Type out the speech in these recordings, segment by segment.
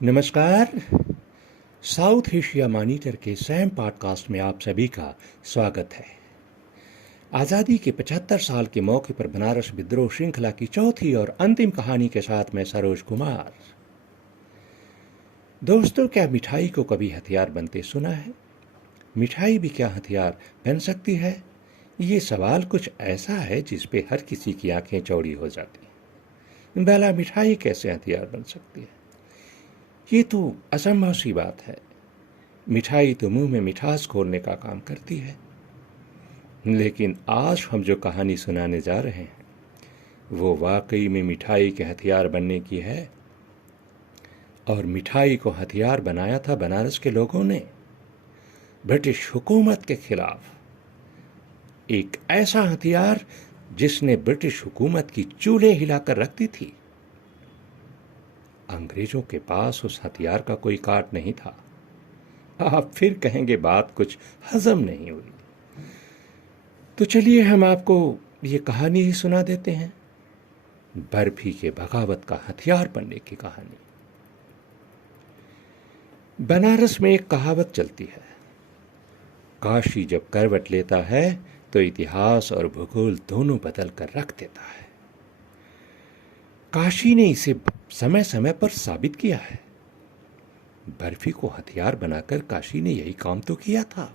नमस्कार। South Asia monitor के Sam podcast में आप सभी का स्वागत है। आज़ादी के 75 साल के मौके पर बनारस विद्रोह श्रृंखला की चौथी और अंतिम कहानी के साथ मैं सरोज कुमार। दोस्तों, क्या मिठाई को कभी हथियार बनते सुना है? मिठाई भी क्या हथियार बन सकती है? ये सवाल कुछ ऐसा है जिस पे हर किसी की आंखें चौड़ी हो जाती हैं। भला मिठाई कैसे हथियार बन सकती है? ये तो असंभव सी बात है। मिठाई तो मुंह में मिठास घोलने का काम करती है। लेकिन आज हम जो कहानी सुनाने जा रहे हैं वो वाकई में मिठाई के हथियार बनने की है। और मिठाई को हथियार बनाया था बनारस के लोगों ने, ब्रिटिश हुकूमत के खिलाफ। एक ऐसा हथियार जिसने ब्रिटिश हुकूमत की चूल्हे हिलाकर रख दी थी। अंग्रेजों के पास उस हथियार का कोई काट नहीं था। आप फिर कहेंगे बात कुछ हजम नहीं हुई। तो चलिए हम आपको ये कहानी ही सुना देते हैं, बर्फी के बगावत का हथियार बनने की कहानी। बनारस में एक कहावत चलती है, काशी जब करवट लेता है तो इतिहास और भूगोल दोनों बदल कर रख देता है। काशी ने इसे समय समय पर साबित किया है। बर्फी को हथियार बनाकर काशी ने यही काम तो किया था।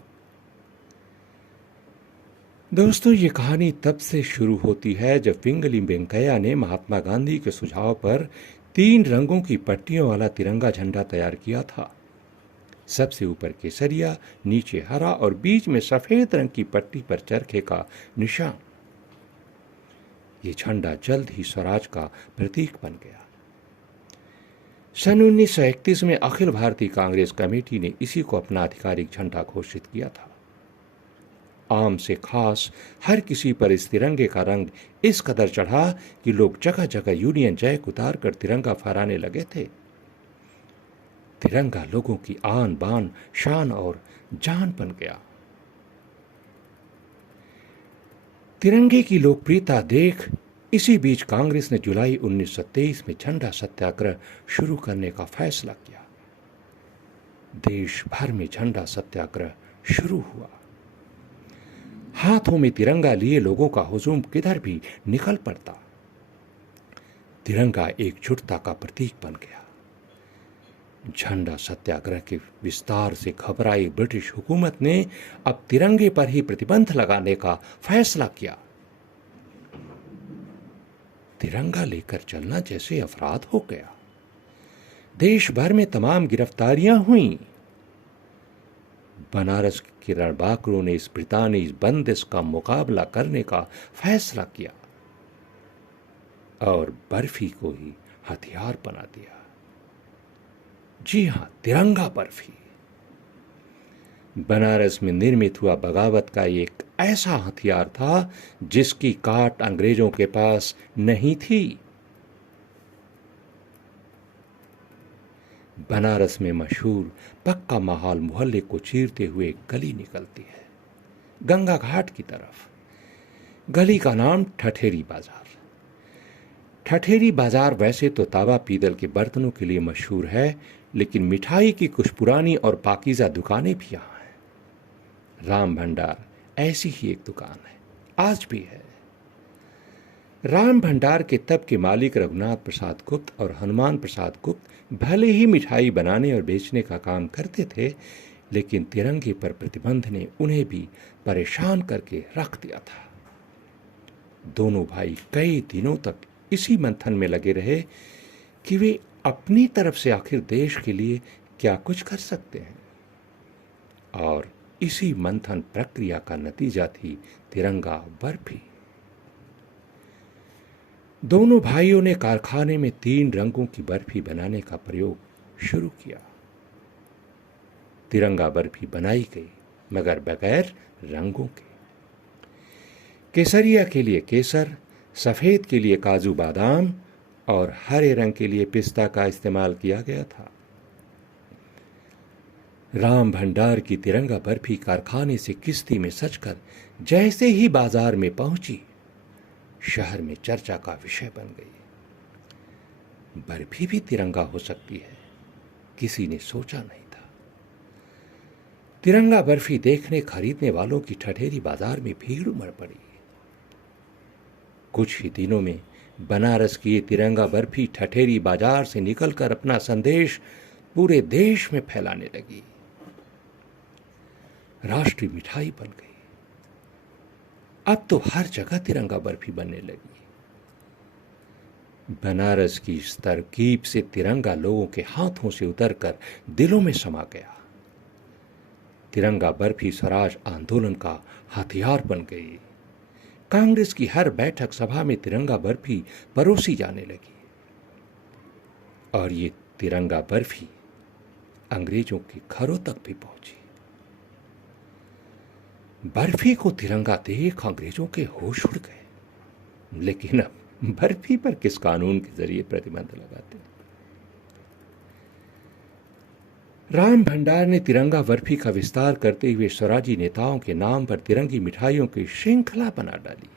दोस्तों, ये कहानी तब से शुरू होती है जब पिंगली वेंकैया ने महात्मा गांधी के सुझाव पर 3 रंगों की पट्टियों वाला तिरंगा झंडा तैयार किया था। सबसे ऊपर केसरिया, नीचे हरा और बीच में सफेद रंग की पट्टी पर चरखे का निशान। ये झंडा जल्द ही स्वराज का प्रतीक बन गया। सन 1931 में अखिल भारतीय कांग्रेस कमेटी ने इसी को अपना आधिकारिक झंडा घोषित किया था। आम से खास हर किसी पर इस तिरंगे का रंग इस कदर चढ़ा कि लोग जगह जगह यूनियन जैक उतार कर तिरंगा फहराने लगे थे। तिरंगा लोगों की आन बान, शान और जान बन गया। तिरंगे की लोकप्रियता देख इसी बीच कांग्रेस ने जुलाई 1923 में झंडा सत्याग्रह शुरू करने का फैसला किया। देश भर में झंडा सत्याग्रह शुरू हुआ। हाथों में तिरंगा लिए लोगों का हुजूम किधर भी निकल पड़ता। तिरंगा एकजुटता का प्रतीक बन गया। झंडा सत्याग्रह के विस्तार से घबराई ब्रिटिश हुकूमत ने अब तिरंगे पर ही प्रतिबंध लगाने का फैसला किया। तिरंगा लेकर चलना जैसे अपराध हो गया। देश भर में तमाम गिरफ्तारियां हुईं। बनारस के रणबांकुरों ने इस ब्रितानी बंदिश का मुकाबला करने का फैसला किया और बर्फी को ही हथियार बना दिया। जी हां, तिरंगा बर्फी। बनारस में निर्मित हुआ बगावत का एक ऐसा हथियार था जिसकी काट अंग्रेजों के पास नहीं थी। बनारस में मशहूर पक्का महाल मोहल्ले को चीरते हुए एक गली निकलती है गंगा घाट की तरफ। गली का नाम ठठेरी बाजार। ठठेरी बाजार वैसे तो तावा पीतल के बर्तनों के लिए मशहूर है, लेकिन मिठाई की कुछ पुरानी और पाकीज़ा दुकानें भी यहाँ हैं। राम भंडार ऐसी ही एक दुकान है, आज भी है। राम भंडार के तब के मालिक रघुनाथ प्रसाद गुप्त और हनुमान प्रसाद गुप्त भले ही मिठाई बनाने और बेचने का काम करते थे, लेकिन तिरंगे पर प्रतिबंध ने उन्हें भी परेशान करके रख दिया था। दोनों भाई कई दिनों तक इसी मंथन में लगे रहे कि वे अपनी तरफ से आखिर देश के लिए क्या कुछ कर सकते हैं। और इसी मंथन प्रक्रिया का नतीजा थी तिरंगा बर्फी। दोनों भाइयों ने कारखाने में 3 रंगों की बर्फी बनाने का प्रयोग शुरू किया। तिरंगा बर्फी बनाई गई, मगर बगैर रंगों के। केसरिया के लिए केसर, सफेद के लिए काजू बादाम और हरे रंग के लिए पिस्ता का इस्तेमाल किया गया था। राम भंडार की तिरंगा बर्फी कारखाने से किश्ती में सजकर जैसे ही बाजार में पहुंची, शहर में चर्चा का विषय बन गई। बर्फी भी तिरंगा हो सकती है। किसी ने सोचा नहीं था। तिरंगा बर्फी देखने खरीदने वालों की ठठेरी बाजार में भीड़ उमड़ पड़ी। कुछ ही दिनों में बनारस की ये तिरंगा बर्फी ठठेरी बाजार से निकलकर अपना संदेश पूरे देश में फैलाने लगी। राष्ट्रीय मिठाई बन गई। अब तो हर जगह तिरंगा बर्फी बनने लगी। बनारस की इस तरकीब से तिरंगा लोगों के हाथों से उतरकर दिलों में समा गया। तिरंगा बर्फी स्वराज आंदोलन का हथियार बन गई। कांग्रेस की हर बैठक सभा में तिरंगा बर्फी परोसी जाने लगी और ये तिरंगा बर्फी अंग्रेजों के घरों तक भी पहुंची। बर्फी को तिरंगा देख अंग्रेजों के होश उड़ गए, लेकिन अब बर्फी पर किस कानून के जरिए प्रतिबंध लगाते? राम भंडार ने तिरंगा बर्फी का विस्तार करते हुए स्वराजी नेताओं के नाम पर तिरंगी मिठाइयों की श्रृंखला बना डाली।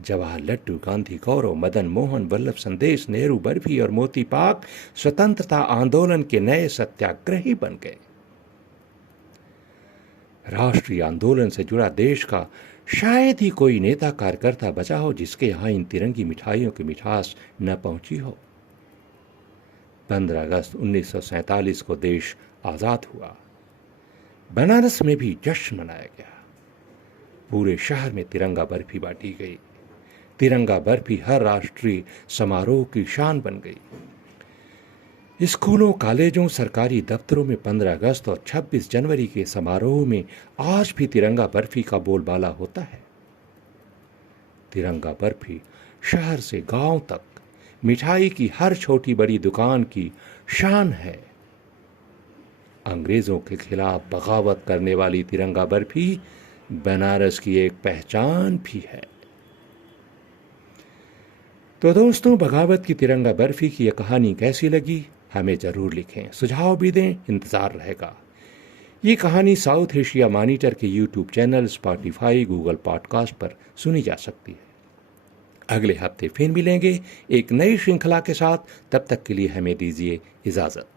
जवाहर लड्डू, गांधी गौरव, मदन मोहन, वल्लभ संदेश, नेहरू बर्फी और मोती पाक स्वतंत्रता आंदोलन के नए सत्याग्रही बन गए। राष्ट्रीय आंदोलन से जुड़ा देश का शायद ही कोई नेता कार्यकर्ता बचा हो जिसके यहां इन तिरंगी मिठाइयों की मिठास न पहुंची हो। 15 अगस्त 1947 को देश आजाद हुआ। बनारस में भी जश्न मनाया गया। पूरे शहर में तिरंगा बर्फी बांटी गई। तिरंगा बर्फी हर राष्ट्रीय समारोह की शान बन गई। स्कूलों, कॉलेजों, सरकारी दफ्तरों में 15 अगस्त और 26 जनवरी के समारोह में आज भी तिरंगा बर्फी का बोलबाला होता है। तिरंगा बर्फी शहर से गांव तक मिठाई की हर छोटी बड़ी दुकान की शान है। अंग्रेजों के खिलाफ बगावत करने वाली तिरंगा बर्फी बनारस की एक पहचान भी है। तो दोस्तों, बगावत की तिरंगा बर्फी की यह कहानी कैसी लगी हमें जरूर लिखें, सुझाव भी दें, इंतजार रहेगा। ये कहानी साउथ एशिया मॉनिटर के YouTube channel, Spotify, Google podcast पर सुनी जा सकती है। अगले हफ्ते फिर मिलेंगे एक नई श्रृंखला के साथ। तब तक के लिए हमें दीजिए इजाजत।